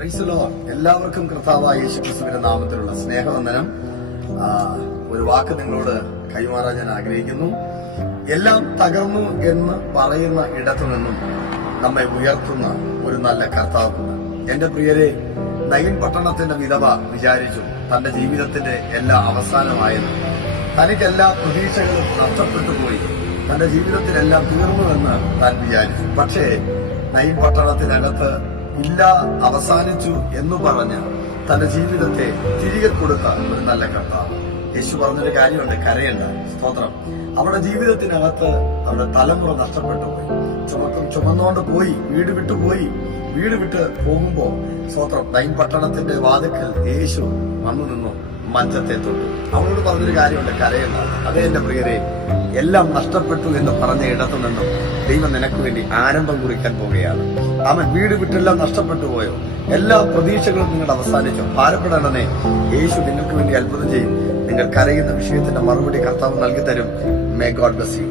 Praise the Lord. എല്ലാവർക്കും കർത്താവായ യേശുക്രിസ്തുവിന്റെ നാമത്തിലുള്ള സ്നേഹവന്ദനം. ഒരു വാക്ക് നിങ്ങളോട് കൈമാറാൻ ഞാൻ ആഗ്രഹിക്കുന്നു. എല്ലാം തകർന്നു എന്ന് പറയുന്ന ഇടത്തു നിന്നും നമ്മെ ഉയർത്തുന്ന ഒരു നല്ല കർത്താവുണ്ട്. എന്റെ പ്രിയരെ, നയിൻ പട്ടണത്തിന്റെ വിധവ വിചാരിച്ചു തന്റെ ജീവിതത്തിന്റെ എല്ലാ അവസാനമായത്. തനിക്ക് എല്ലാ പ്രതീക്ഷകളും നഷ്ടപ്പെട്ടു പോയി, തന്റെ ജീവിതത്തിലെല്ലാം തീർന്നുവെന്ന് താൻ വിചാരിച്ചു. പക്ഷേ നയിൻ പട്ടണത്തിനകത്ത് ഇല്ല, അവസാനിച്ചു എന്ന് പറഞ്ഞ് തന്റെ ജീവിതത്തെ തിരികെ കൊടുത്ത ഒരു നല്ല കർത്താവ്. യേശു പറഞ്ഞൊരു കാര്യമുണ്ട്, കരയണ്ട. സ്തോത്രം. അവരുടെ ജീവിതത്തിനകത്ത് അവരുടെ തലമുറ നഷ്ടപ്പെട്ടു പോയി. ചുമന്നുകൊണ്ട് പോയി, വീട് വിട്ട് പോകുമ്പോ സ്തോത്രം, നയിൻ പട്ടണത്തിന്റെ വാതിക്കൽ യേശു വന്നു നിന്നു, മഞ്ചത്തെ തൊട്ടു. അവളോട് പറഞ്ഞൊരു കാര്യമുണ്ട്, കരയണ്ട. അതേ എന്റെ പ്രിയരെ, എല്ലാം നഷ്ടപ്പെട്ടു എന്ന് പറഞ്ഞ ഇടത്തു നിന്നും ദൈവം നിനക്ക് വേണ്ടി ആരംഭം കുറിക്കാൻ പോവുകയാണ്. അവൻ വീട് വിട്ടെല്ലാം നഷ്ടപ്പെട്ടു പോയോ? എല്ലാ പ്രതീക്ഷകളും നിങ്ങൾ അവസാനിച്ചു. ഭാരപ്പെടണമേ, യേശു നിങ്ങൾക്ക് വേണ്ടി അത്ഭുതം ചെയ്യും. നിങ്ങൾ കരയുന്ന വിഷയത്തിന്റെ മറുപടി കർത്താവ് നൽകി തരും. May God bless you.